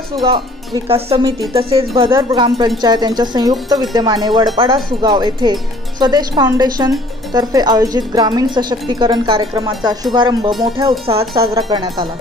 वडपाडा सुगाव विकास समिती तसेच भदर ग्रामपंचायत यांच्या संयुक्त विद्यमाने वडपाडा सुगाव येथे स्वदेश फाउंडेशन तर्फे आयोजित ग्रामीण सशक्तीकरण कार्यक्रमाचा शुभारंभ मोठ्या उत्साहात साजरा करण्यात आला।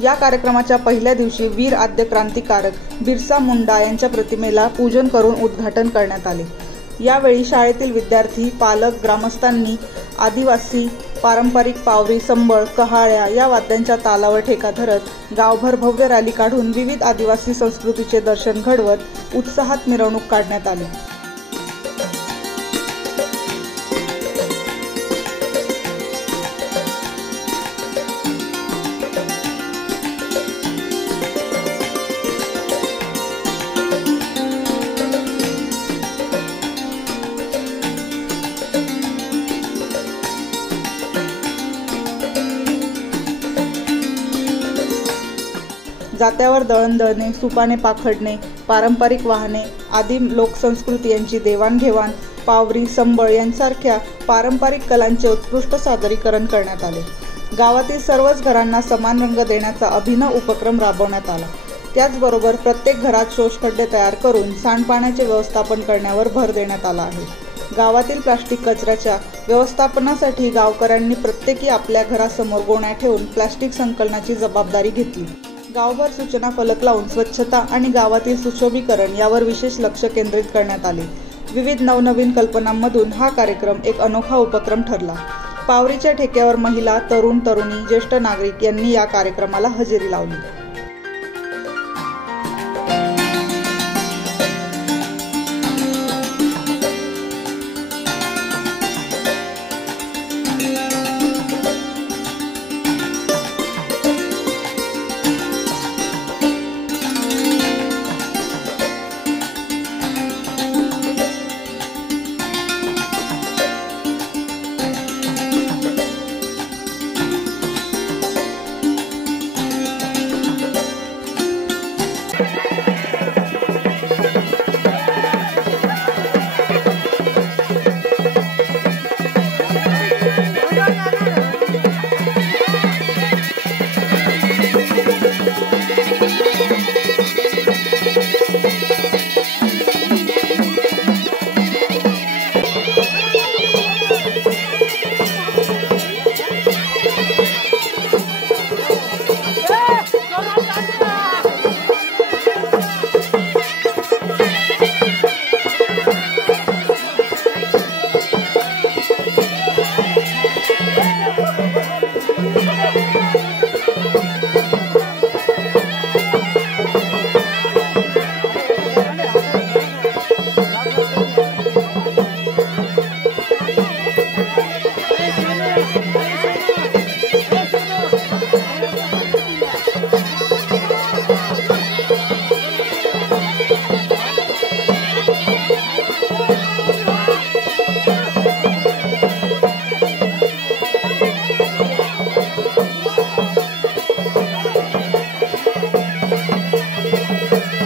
या कार्यक्रमाच्या पहिल्या दिवशी वीर आद्य क्रांतिकारक बिरसा मुंडा यांच्या प्रतिमेला पूजन करून उद्घाटन करण्यात आले। यावेळी शाळेतील विद्यार्थी, पालक, ग्रामस्थांनी आदिवासी पारंपरिक पावरी, संबळ, कहाळ्या या वाद्यांच्या तालावर ठेका धरत गावभर भव्य रॅली काढून विविध आदिवासी संस्कृतीचे दर्शन घडवत उत्साहात मिरवणूक काढण्यात आली। जात्यावर दळण दळणे, सुपाने पाखडणे, पारंपरिक वाहने आदी लोकसंस्कृती यांची देवाणघेवाण, पावरी, संबळ यांसारख्या पारंपरिक कलांचे उत्कृष्ट सादरीकरण करण्यात आले। गावातील सर्वच घरांना समान रंग देण्याचा अभिनव उपक्रम राबवण्यात आला। त्याचबरोबर प्रत्येक घरात शोषखड्डे तयार करून सांडपाण्याचे व्यवस्थापन करण्यावर भर देण्यात आला आहे। गावातील प्लास्टिक कचऱ्याच्या व्यवस्थापनासाठी गावकऱ्यांनी प्रत्येकी आपल्या घरासमोर गोण्या ठेवून प्लास्टिक संकलनाची जबाबदारी घेतली। गावभर सूचना फलक लावून स्वच्छता आणि गावातील सुशोभीकरण यावर विशेष लक्ष केंद्रित करण्यात आले। विविध नवनवीन कल्पनांमधून हा कार्यक्रम एक अनोखा उपक्रम ठरला। पावरीच्या ठेक्यावर महिला, तरुण तरुणी, ज्येष्ठ नागरिक यांनी या कार्यक्रमाला हजेरी लावली।